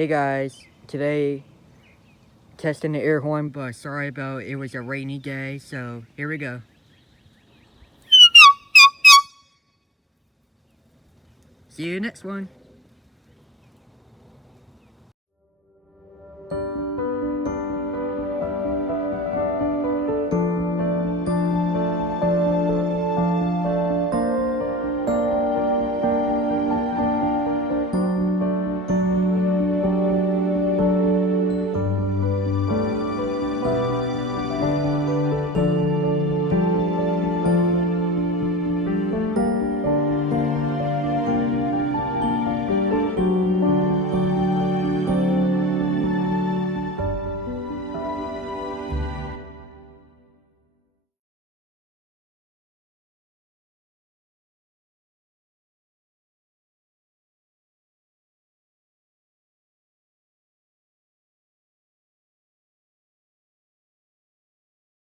Hey guys, today testing the air horn, but sorry about it was a rainy day, so here we go. See you next one.